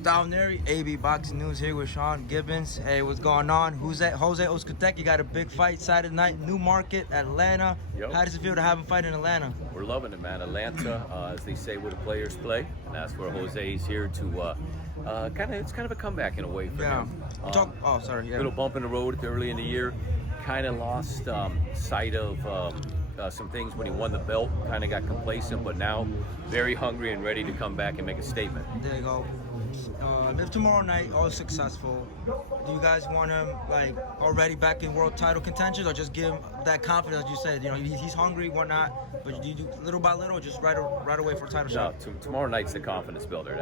Stalinary, AB Boxing News here with Sean Gibbons. Hey, what's going on? Jose Oscotec got a big fight Saturday night, New Market, Atlanta. Yep. How does it feel to have him fight in Atlanta? We're loving it, man. Atlanta, as they say, where the players play, and that's where Jose's here to it's kind of a comeback in a way for him. Little bump in the road early in the year. Kind of lost sight of some things when he won the belt. Kind of got complacent, but now very hungry and ready to come back and make a statement. There you go. If tomorrow night all is successful, do you guys want him like already back in world title contention, or just give him that confidence? You said, you know, he's hungry, whatnot, but you do little by little, just right away for a title shot? Tomorrow night's the confidence builder.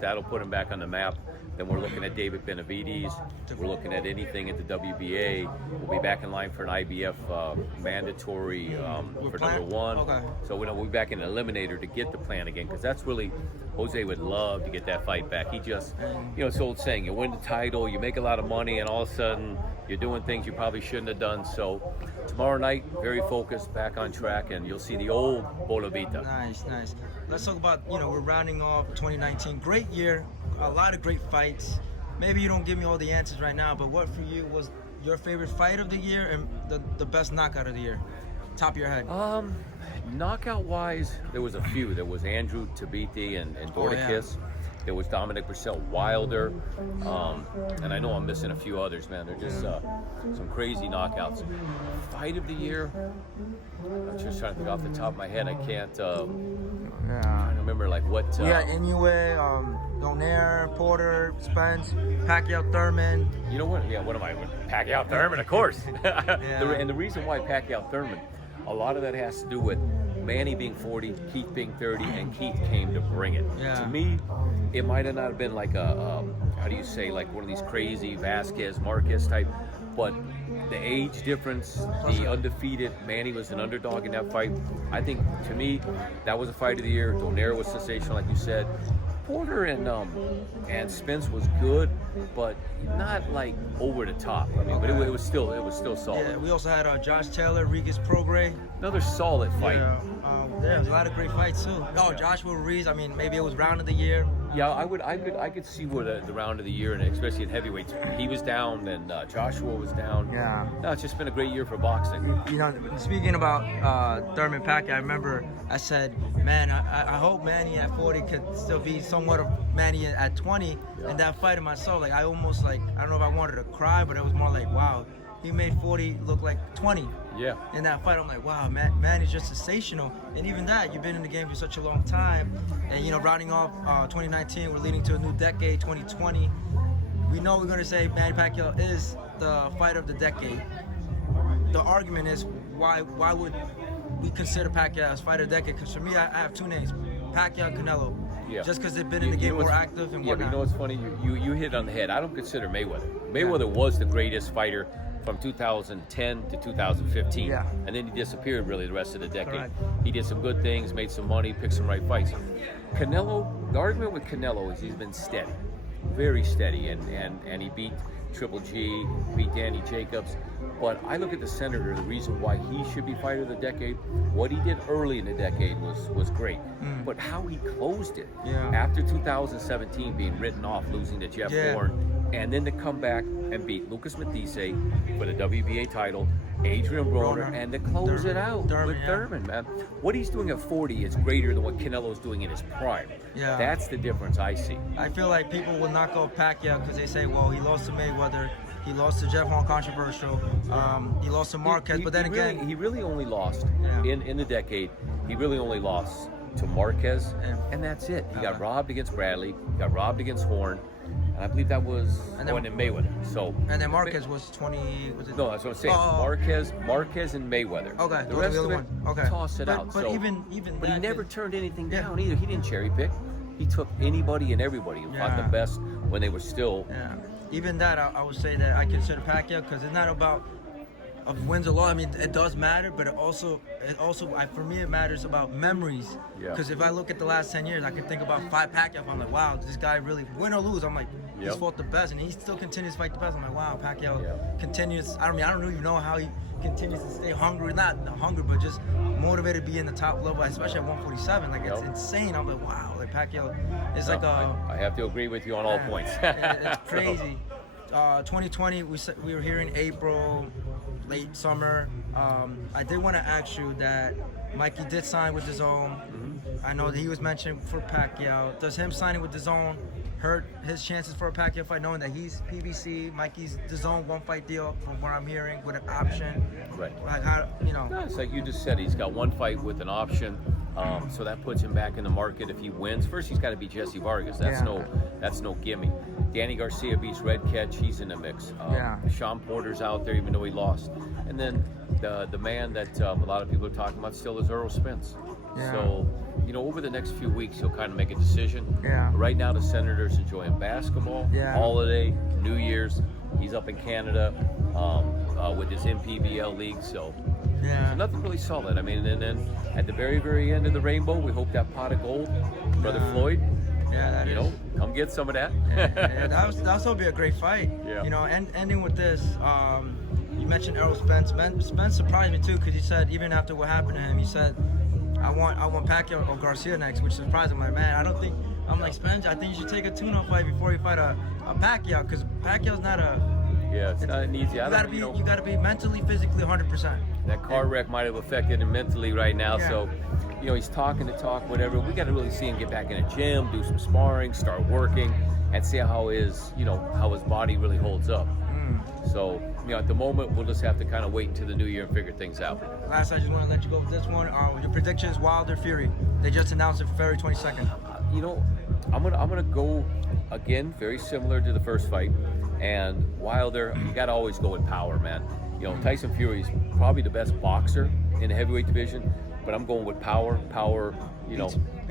That'll put him back on the map. Then we're looking at David Benavides. We're looking at anything at the WBA. We'll be back in line for an IBF mandatory for number one. Okay. So we'll be back in an eliminator to get the plan again, because that's really, Jose would love to get that fight back. He just, it's the old saying, you win the title, you make a lot of money, and all of a sudden you're doing things you probably shouldn't have done. So tomorrow night, very focused, back on track, and you'll see the old Bolavita. Nice. Let's talk about, we're rounding off 2019. Great year, a lot of great fights. Maybe you don't give me all the answers right now, but what for you was your favorite fight of the year and the best knockout of the year? Top of your head. Knockout-wise, there was a few. There was Andrew Tabiti and Dorticus. There was Dominic Purcell Wilder. And I know I'm missing a few others, man. They're just some crazy knockouts. Fight of the year, I'm just trying to think off the top of my head. I can't trying to remember like what. We got Inoue, Donaire, Porter, Spence, Pacquiao, Thurman. You know what? Yeah, what am I? Pacquiao, Thurman, of course. And the reason why Pacquiao, Thurman, a lot of that has to do with Manny being 40, Keith being 30, and Keith came to bring it. Yeah. To me, it might have not been like a how do you say, like one of these crazy Vasquez, Marquez type, but the age difference, the undefeated, Manny was an underdog in that fight. I think, to me, that was a fight of the year. Donaire was sensational, like you said. Porter and Spence was good, but not like over the top. I mean, but it was still solid. Yeah, we also had Josh Taylor, Regis Prograis. Another solid fight. There's a lot of great fights too. Joshua Ruiz. I mean, maybe it was round of the year. Yeah, I could see where the round of the year, and especially in heavyweights, he was down, then Joshua was down. Yeah. No, it's just been a great year for boxing. Speaking about Thurman Pacquiao, I remember I said, man, I hope Manny at 40 could still be somewhat of Manny at 20. Yeah. And that fight in my soul, like I almost I don't know if I wanted to cry, but it was more like, wow, he made 40 look like 20. Yeah. In that fight, I'm like, wow, Manny's just sensational. And even that, you've been in the game for such a long time. And, rounding off 2019, we're leading to a new decade, 2020. We know we're going to say Manny Pacquiao is the fight of the decade. The argument is, why would we consider Pacquiao as fight of the decade? Because for me, I have two names, Pacquiao and Canelo. Yeah. Just because they've been in the game more active and whatnot. Yeah, but you know what's funny? You hit it on the head. I don't consider Mayweather. Mayweather was the greatest fighter from 2010 to 2015. Yeah. And then he disappeared really the rest of the decade. Correct. He did some good things, made some money, picked some right fights. Canelo, the argument with Canelo is he's been steady, very steady, and he beat Triple G, beat Danny Jacobs. But I look at the Senator, the reason why he should be fighter of the decade, what he did early in the decade was great. But how he closed it after 2017 being written off, losing to Jeff Horn, and then to come back and beat Lucas Matisse for the WBA title, Adrian Broner, and to close it out with Thurman, man. What he's doing at 40 is greater than what Canelo's doing in his prime. Yeah. That's the difference I see. I feel like people will knock off Pacquiao because they say, well, he lost to Mayweather, he lost to Jeff Horn, controversial, he lost to Marquez, but then again... He really only lost, in the decade, he really only lost to Marquez, and that's it. He got robbed against Bradley, got robbed against Horn, and I believe that was going in Mayweather. And then Marquez was 20. No, that's what I'm saying. Marquez and Mayweather. Okay, the rest of it, toss it out. But even but he never turned anything down either. He didn't cherry pick. He took anybody and everybody and fought the best when they were still. Yeah. Even that, I would say that I consider Pacquiao because it's not about of wins or loss. I mean, it does matter, but for me, it matters about memories. Yeah. Because if I look at the last 10 years, I can think about 5 Pacquiao. I'm like, wow, this guy really, win or lose, I'm like, he's fought the best, and he still continues to fight the best. I'm like, wow, Pacquiao continues. I don't even know how he continues to stay hungry, not hungry, but just motivated to be in the top level, especially at 147. Like, it's insane. I'm like, wow, like Pacquiao is like a. I have to agree with you on all points. It's crazy. 2020, we were here in April, late summer. I did want to ask you that Mikey did sign with DAZN. I know that he was mentioned for Pacquiao. Does him signing with DAZN hurt his chances for a Pacquiao fight, knowing that he's PBC, Mikey's DAZN one-fight deal, from what I'm hearing, with an option? Right. Like, how, No, it's like you just said, he's got one fight with an option. So that puts him back in the market if he wins. First, he's got to beat Jesse Vargas. That's no gimme. Danny Garcia beats Red Catch. He's in the mix. Sean Porter's out there, even though he lost. And then the man that a lot of people are talking about still is Earl Spence. So, over the next few weeks, he'll kind of make a decision. Right now, the Senator's enjoying basketball, holiday, New Year's. He's up in Canada with his MPBL league. So nothing really solid. I mean, and then at the very, very end of the rainbow, we hope that pot of gold, Brother Floyd. Come get some of that. That would be a great fight. Ending with this, you mentioned Errol Spence. Spence surprised me too, because he said even after what happened to him, he said, I want Pacquiao or Garcia next, which surprised him. Like, man, I'm like, Spence, I think you should take a tune-up fight before you fight a Pacquiao, because Pacquiao's not a. It's not an easy. You gotta be mentally, physically 100%. That car wreck might have affected him mentally right now. So, he's talking the talk, whatever. We got to really see him get back in a gym, do some sparring, start working, and see how his body really holds up. So, at the moment, we'll just have to kind of wait until the new year and figure things out. Last, I just want to let you go with this one. Your predictions: Wilder, Fury. They just announced it February 22nd. I'm gonna go again, very similar to the first fight. And Wilder, you got to always go with power, man. Tyson Fury's probably the best boxer in the heavyweight division, but I'm going with power. Power,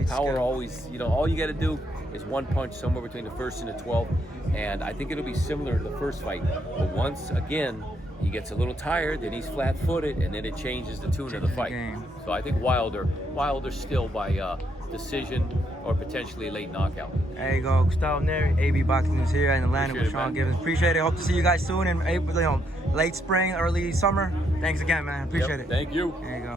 power always, all you got to do is one punch somewhere between the first and the 12th. And I think it'll be similar to the first fight. But once again, he gets a little tired, then he's flat-footed, and then it changes the tune of the fight. So I think Wilder still by decision or potentially a late knockout. There you go, Gustavo Neri, AB Boxing News here in Atlanta with Sean Gibbons. Appreciate it. Hope to see you guys soon in April, late spring, early summer. Thanks again, man. Appreciate it. Thank you. There you go.